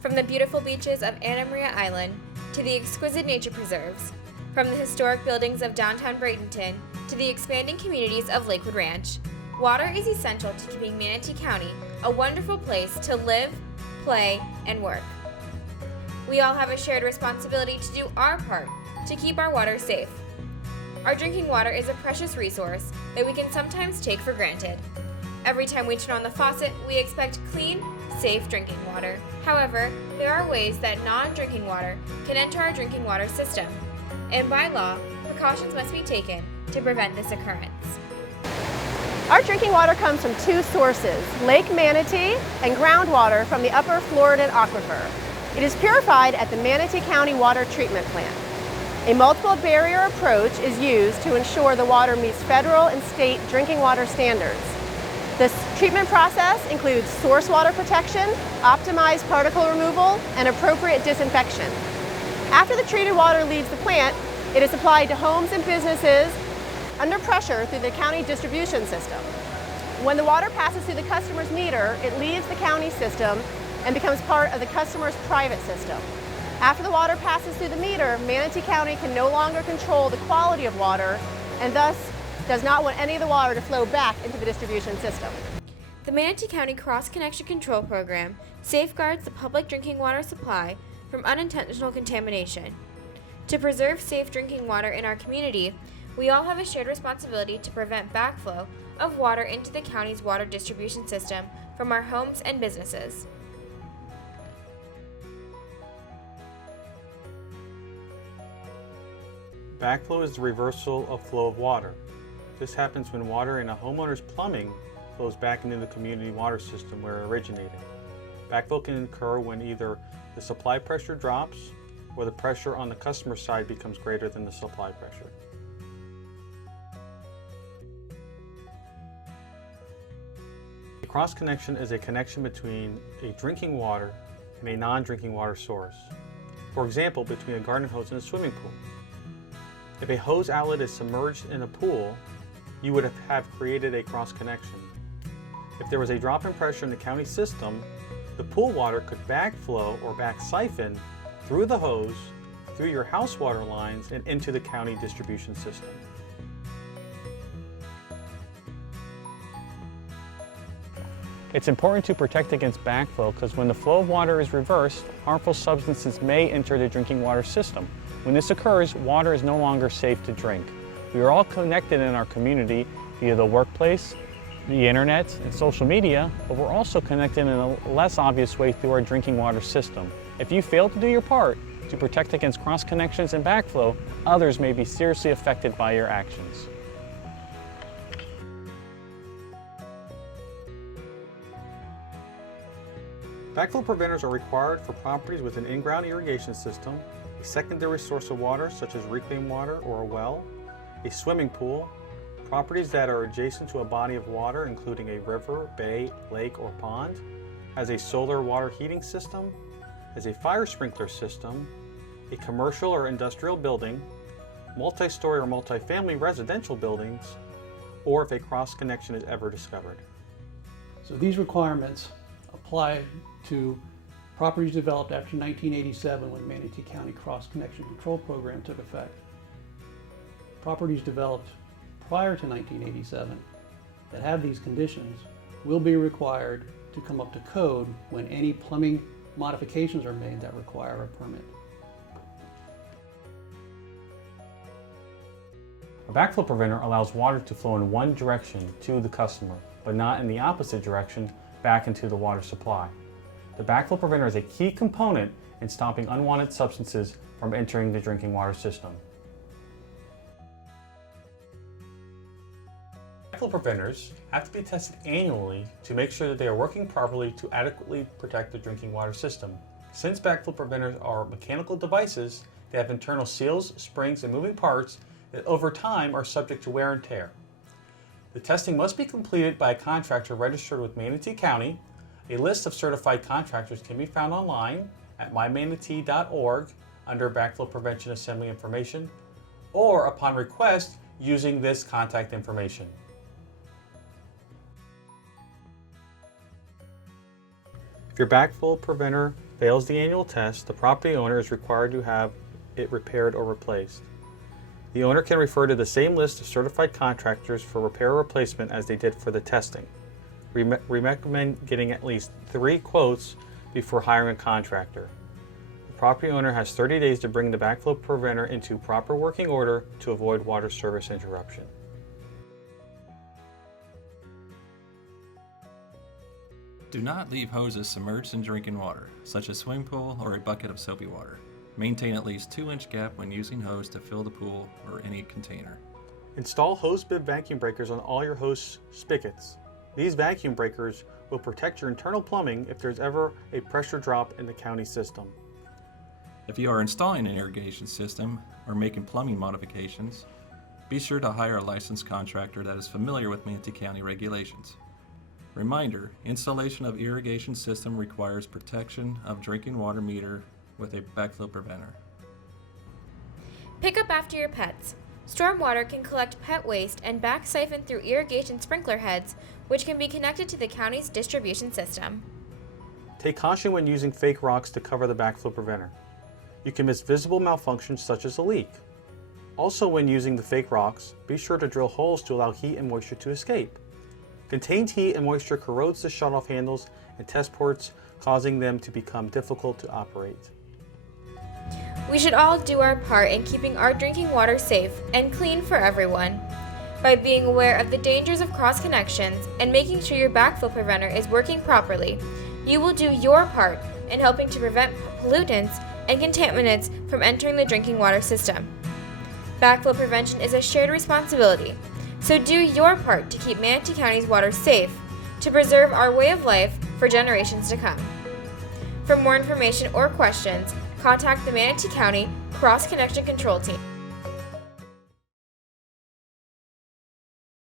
From the beautiful beaches of Anna Maria Island to the exquisite nature preserves, from the historic buildings of downtown Bradenton to the expanding communities of Lakewood Ranch, water is essential to keeping Manatee County a wonderful place to live, play, and work. We all have a shared responsibility to do our part to keep our water safe. Our drinking water is a precious resource that we can sometimes take for granted. Every time we turn on the faucet, we expect clean, safe drinking water. However, there are ways that non-drinking water can enter our drinking water system, and by law, precautions must be taken to prevent this occurrence. Our drinking water comes from two sources, Lake Manatee and groundwater from the Upper Floridan Aquifer. It is purified at the Manatee County Water Treatment Plant. A multiple barrier approach is used to ensure the water meets federal and state drinking water standards. This treatment process includes source water protection, optimized particle removal, and appropriate disinfection. After the treated water leaves the plant, it is supplied to homes and businesses under pressure through the county distribution system. When the water passes through the customer's meter, it leaves the county system and becomes part of the customer's private system. After the water passes through the meter, Manatee County can no longer control the quality of water and thus does not want any of the water to flow back into the distribution system. The Manatee County Cross Connection Control Program safeguards the public drinking water supply from unintentional contamination. To preserve safe drinking water in our community, we all have a shared responsibility to prevent backflow of water into the county's water distribution system from our homes and businesses. Backflow is the reversal of flow of water. This happens when water in a homeowner's plumbing flows back into the community water system where it originated. Backflow can occur when either the supply pressure drops or the pressure on the customer side becomes greater than the supply pressure. A cross connection is a connection between a drinking water and a non-drinking water source. For example, between a garden hose and a swimming pool. If a hose outlet is submerged in a pool, you would have created a cross connection. If there was a drop in pressure in the county system, the pool water could backflow or back siphon through the hose, through your house water lines, and into the county distribution system. It's important to protect against backflow because when the flow of water is reversed, harmful substances may enter the drinking water system. When this occurs, water is no longer safe to drink. We are all connected in our community via the workplace, the internet, and social media, but we're also connected in a less obvious way through our drinking water system. If you fail to do your part to protect against cross connections and backflow, others may be seriously affected by your actions. Backflow preventers are required for properties with an in-ground irrigation system, a secondary source of water such as reclaimed water or a well, a swimming pool, properties that are adjacent to a body of water including a river, bay, lake, or pond, has a solar water heating system, has a fire sprinkler system, a commercial or industrial building, multi-story or multi-family residential buildings, or if a cross connection is ever discovered. So these requirements apply to properties developed after 1987 when Manatee County Cross Connection Control Program took effect. Properties developed prior to 1987 that have these conditions will be required to come up to code when any plumbing modifications are made that require a permit. A backflow preventer allows water to flow in one direction to the customer, but not in the opposite direction back into the water supply. The backflow preventer is a key component in stopping unwanted substances from entering the drinking water system. Backflow preventers have to be tested annually to make sure that they are working properly to adequately protect the drinking water system. Since backflow preventers are mechanical devices, they have internal seals, springs, and moving parts that over time are subject to wear and tear. The testing must be completed by a contractor registered with Manatee County. A list of certified contractors can be found online at mymanatee.org under Backflow Prevention Assembly Information, or upon request using this contact information. If your backflow preventer fails the annual test, the property owner is required to have it repaired or replaced. The owner can refer to the same list of certified contractors for repair or replacement as they did for the testing. We recommend getting at least 3 quotes before hiring a contractor. The property owner has 30 days to bring the backflow preventer into proper working order to avoid water service interruption. Do not leave hoses submerged in drinking water, such as swimming pool or a bucket of soapy water. Maintain at least 2-inch gap when using hose to fill the pool or any container. Install hose bib vacuum breakers on all your hose spigots. These vacuum breakers will protect your internal plumbing if there's ever a pressure drop in the county system. If you are installing an irrigation system or making plumbing modifications, be sure to hire a licensed contractor that is familiar with Manatee County regulations. Reminder, installation of irrigation system requires protection of drinking water meter with a backflow preventer. Pick up after your pets. Stormwater can collect pet waste and back siphon through irrigation sprinkler heads, which can be connected to the county's distribution system. Take caution when using fake rocks to cover the backflow preventer. You can miss visible malfunctions such as a leak. Also, when using the fake rocks, be sure to drill holes to allow heat and moisture to escape. Contained heat and moisture corrodes the shutoff handles and test ports, causing them to become difficult to operate. We should all do our part in keeping our drinking water safe and clean for everyone. By being aware of the dangers of cross connections and making sure your backflow preventer is working properly, you will do your part in helping to prevent pollutants and contaminants from entering the drinking water system. Backflow prevention is a shared responsibility, so do your part to keep Manatee County's water safe, to preserve our way of life for generations to come. For more information or questions, contact the Manatee County Cross Connection Control Team.